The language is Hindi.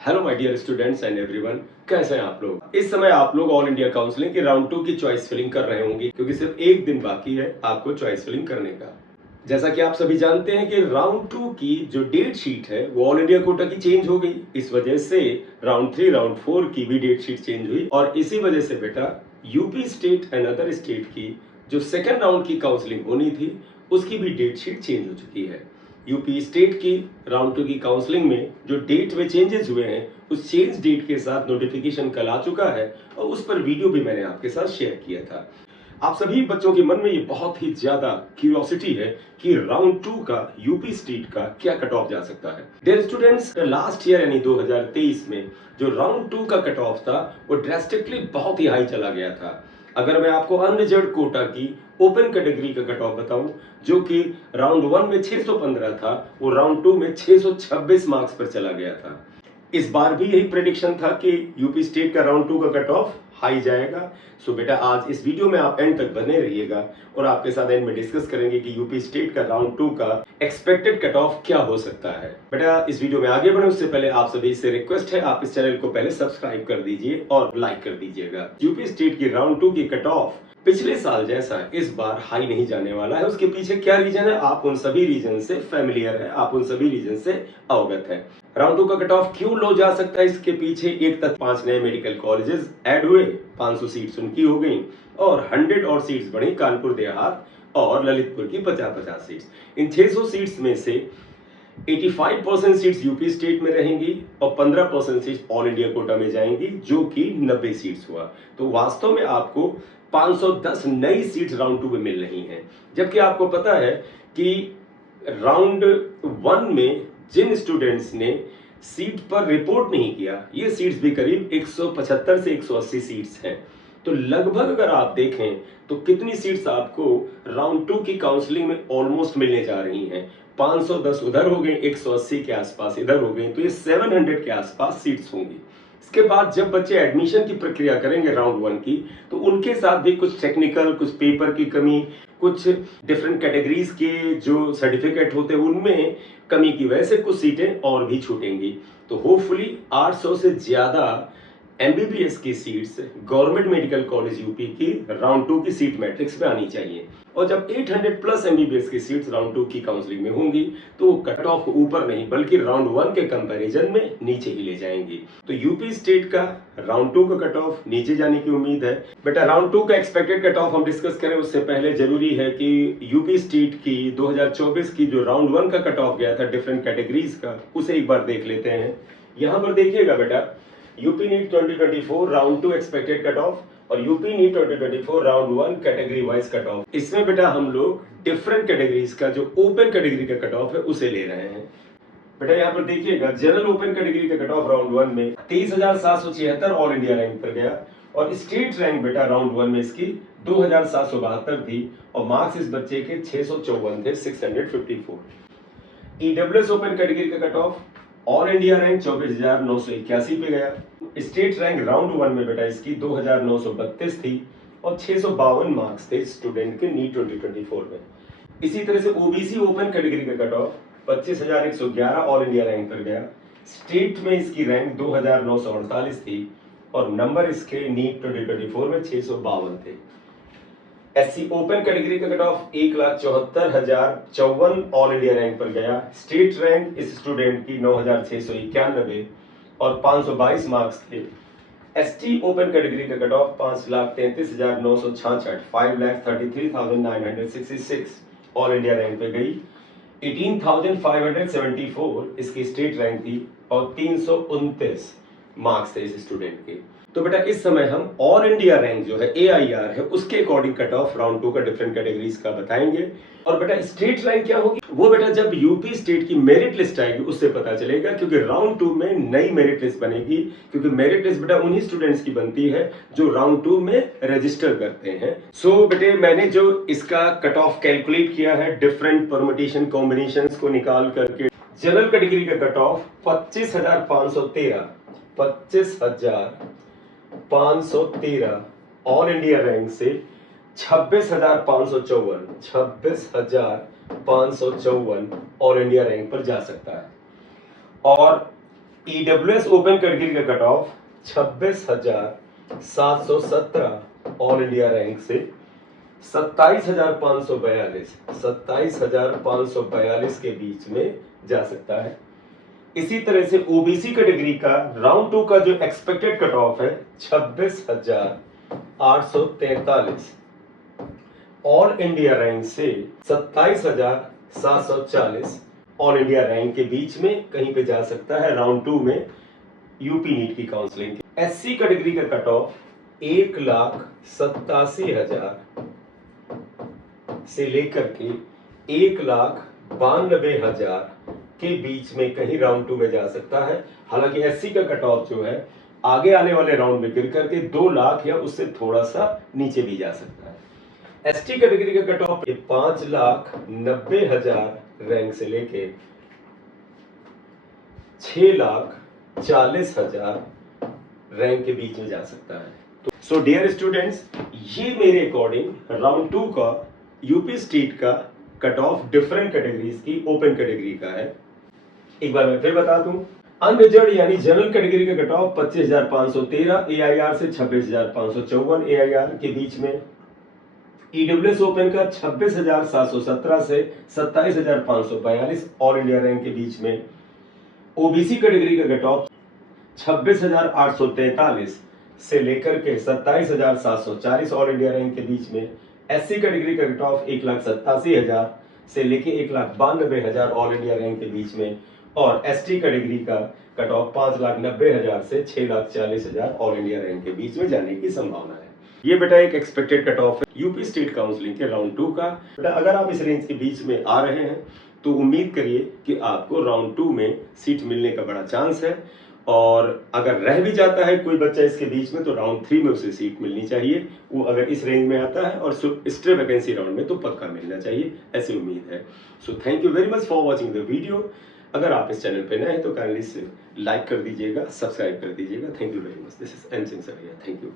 Hello my dear students and everyone, कैसे हैं आप लोग। इस समय आप लोग ऑल इंडिया काउंसलिंग की राउंड 2 की चॉइस फिलिंग कर रहे होंगे क्योंकि सिर्फ एक दिन बाकी है आपको चॉइस फिलिंग करने का। जैसा कि आप सभी जानते हैं कि राउंड 2 की जो डेट शीट है वो ऑल इंडिया कोटा की चेंज हो गई। इस वजह से राउंड 3 राउंड 4 की भी डेट शीट चेंज हुई और इसी वजह से बेटा UP state and other state की जो सेकेंड राउंड की काउंसलिंग होनी थी उसकी भी डेट शीट चेंज हो चुकी है। यूपी स्टेट की राउंड 2 की काउंसलिंग में जो डेट में चेंजेस हुए हैं उस चेंज डेट के साथ नोटिफिकेशन कल आ चुका है और उस पर वीडियो भी मैंने आपके साथ शेयर किया था। आप सभी बच्चों के मन में ये बहुत ही ज्यादा क्यूरियोसिटी है कि राउंड 2 का यूपी स्टेट का क्या कट ऑफ जा सकता है। डियर स्टूडेंट्स, लास्ट ईयर यानी 2023 में जो राउंड 2 का कट ऑफ था वो ड्रेस्टिकली बहुत ही हाई चला गया था। अगर मैं आपको अनरिजर्व कोटा की ओपन कैटेगरी का कट ऑफ बताऊं जो कि राउंड 1 में 615 था, वो राउंड 2 में 626 मार्क्स पर चला गया था। इस बार भी यही प्रेडिक्शन था कि यूपी स्टेट का राउंड 2 का कट ऑफ हाई जाएगा। सो बेटा आज इस वीडियो में आप एंड तक बने रहिएगा और आपके साथ एंड में डिस्कस करेंगे कि यूपी स्टेट का राउंड 2 का एक्सपेक्टेड कट ऑफ क्या हो सकता है। बेटा इस वीडियो में आगे बढ़े उससे पहले आप सभी से रिक्वेस्ट है आप इस चैनल को पहले सब्सक्राइब कर दीजिए और लाइक कर दीजिएगा। यूपी स्टेट की राउंड 2 की कट ऑफ पिछले साल जैसा इस बार हाई नहीं जाने वाला है। उसके पीछे क्या रीजन है, आप उन सभी रीजन से फेमिलियर है, आप उन सभी रीजन से अवगत है। राउंड 2 का कट ऑफ क्यों लो जा सकता है, इसके पीछे एक तक 5 नए मेडिकल कॉलेजेस ऐड हुए, 500 सीट्स उनकी हो गई और 100 और सीट्स बढ़ी कानपुर देहात और ललितपुर की 50-50 सीट्स। इन 600 सीट्स में से 85% सीट्स यूपी स्टेट में रहेंगी और 15% सीट्स ऑल इंडिया कोटा में जाएंगी जो कि 90 सीट्स हुआ। तो वास्तव में आपको 510 नई सीट्स राउंड 2 में मिल रही हैं। जबकि आपको पता है कि राउंड 1 में जिन स्टूडेंट्स ने सीट पर रिपोर्ट नहीं किया ये सीट्स भी करीब 175 से 180 सीट्स हैं। तो लगभग अगर आप देखें तो कितनी सीट्स आपको राउंड 2 की काउंसलिंग में ऑलमोस्ट मिलने जा रही हैं। 510 उधर हो गए, 180 के आसपास इधर हो गए, तो ये 700 के आसपास सीट्स होंगी। इसके बाद जब बच्चे एडमिशन की प्रक्रिया करेंगे राउंड 1 की तो उनके साथ भी कुछ टेक्निकल, कुछ पेपर की कमी, कुछ डिफरेंट कैटेगरीज के जो सर्टिफिकेट होते हैं उनमें कमी की वजह से कुछ सीटें और भी छूटेंगी। तो होपफुली 800 से ज्यादा एमबीबीएस की seats government medical college UP की राउंड 2 की सीट मैट्रिक्स में आनी चाहिए और जब 800 प्लस एमबीबीएस की सीट्स राउंड 2 की काउंसलिंग में होंगी तो वो कट ऑफ ऊपर नहीं बल्कि राउंड 1 के कंपैरिजन में नीचे ही ले जाएंगी। तो यूपी स्टेट का राउंड 2 का कट ऑफ नीचे जाने की उम्मीद है। बेटा राउंड 2 का एक्सपेक्टेड कट ऑफ हम डिस्कस करें उससे पहले जरूरी है कि यूपी स्टेट की 2024 की जो राउंड 1 का कट ऑफ गया था डिफरेंट कैटेगरीज का उसे एक बार देख लेते हैं। यहां पर देखिएगा बेटा UP NEET 2024 round 2 expected cut off और UP NEET 2024 round 1 category wise cut off. इसमें बेटा हम लोग डिफरेंट कैटेगरीज का जो ओपन कैटेगरी का कट ऑफ है उसे ले रहे हैं। बेटा यहाँ पर देखिएगा जनरल ओपन कैटेगरी का कट ऑफ राउंड 1 में 23,776 ऑल इंडिया रैंक पर गया और स्टेट रैंक बेटा राउंड 1 में इसकी 2,772 थी और मार्क्स इस बच्चे के 654 थे, 654। ईडब्ल्यूएस ओपन कैटेगरी का cut of all India rank 24,981 पे गया। स्टेट रैंक राउंड 1 में बेटा इसकी 2,932 थी और 652 मार्क्स थे स्टूडेंट के नीट 2024 में। इसी तरह से ओबीसी ओपन कैटेगरी का cut of 25,111 all India rank पर गया। स्टेट में इसकी रैंक 2,948 थी और नंबर इसके नीट 2024 में 652 थे। एससी ओपन कैटेगरी का cut of 1,74,054 all India rank पर गया। स्टेट रैंक इस स्टूडेंट की 9,691 और 522 मार्क्स थे। एसटी ओपन कैटेगरी का cut of 5,33,966 5,33,966 all India rank पे गई। 18,574 इसकी स्टेट रैंक थी और 329 मार्क्स थे इस स्टूडेंट के। तो बेटा इस समय हम ऑल इंडिया रैंक जो है एआईआर है उसके अकॉर्डिंग कट ऑफ राउंड 2 का डिफरेंट कैटेगरीज का बताएंगे। और बेटा स्टेट रैंक क्या होगी वो बेटा जब यूपी स्टेट की मेरिट लिस्ट आएगी उससे पता चलेगा क्योंकि राउंड 2 में नई मेरिट लिस्ट बनेगी क्योंकि मेरिट लिस्ट बेटा उन्हीं स्टूडेंट्स की बनती है जो राउंड 2 में रजिस्टर करते हैं। सो बेटे मैंने जो इसका कट ऑफ कैलकुलेट किया है डिफरेंट परमुटेशन कॉम्बिनेशंस को निकाल करके जनरल कैटेगरी का cut of 25,513 all India rank से 26,554 ऑल इंडिया रैंक पर जा सकता है। और ईडब्ल्यूएस ओपन कैटेगरी का cut of 26,717 all India rank से 27,542 के बीच में जा सकता है। इसी तरह से ओबीसी कैटेगरी का राउंड 2 का जो एक्सपेक्टेड कट ऑफ है 26,843 ऑल इंडिया रैंक से 27,740 ऑल इंडिया रैंक के बीच में कहीं पे जा सकता है राउंड 2 में यूपी नीट की काउंसलिंग। एससी कैटेगरी का कट ऑफ 1,87,000 से लेकर के 1,92,000 के बीच में कहीं राउंड 2 में जा सकता है। हालांकि एससी का कट ऑफ जो है आगे आने वाले राउंड में गिर करके 2 लाख या उससे थोड़ा सा नीचे भी जा सकता है। एसटी कैटेगरी का कट ऑफ 5,90,000 रैंक से लेके 6,40,000 रैंक के बीच में जा सकता है। सो डियर स्टूडेंट्स, ये मेरे अकॉर्डिंग राउंड 2 का यूपी स्टेट का कट ऑफ डिफरेंट कैटेगरीज की ओपन कैटेगरी का है। एक बार मैं फिर बता दूं, अनरिजर्व्ड यानी जनरल कैटेगरी का कट ऑफ 25,513 एआईआर से 26,554 एआईआर के बीच में, ईडब्ल्यूएस ओपन का 26,717 से 27,542 ऑल इंडिया रैंक के बीच में, ओबीसी कैटेगरी का कट ऑफ 26,843 से लेकर के 27,740 ऑल इंडिया रैंक के बीच में, एससी कैटेगरी का कट ऑफ 1,87,000 से लेके 1,92,000 ऑल इंडिया रैंक के बीच में, और एसटी कैटेगरी का कट ऑफ 5,90,000 से 6,40,000 ऑल इंडिया रैंक के बीच में जाने की संभावना है। ये बेटा एक एक्सपेक्टेड कट ऑफ है यूपी स्टेट काउंसलिंग के राउंड 2 का। बेटा अगर आप इस रेंज के बीच में आ रहे हैं तो उम्मीद करिए कि आपको राउंड 2 में सीट मिलने का बड़ा चांस है, और अगर रह भी जाता है कोई बच्चा इसके बीच में तो राउंड 3 में उसे सीट मिलनी चाहिए। वो अगर इस रेंज में आता है और स्ट्रे वैकेंसी राउंड में तो पक्का मिलना चाहिए, ऐसी उम्मीद है। So thank you very much for watching the video. अगर आप इस चैनल पे नए हैं तो काइंडली से लाइक कर दीजिएगा, सब्सक्राइब कर दीजिएगा। Thank you very much. This is M Singh Sariya. Thank you.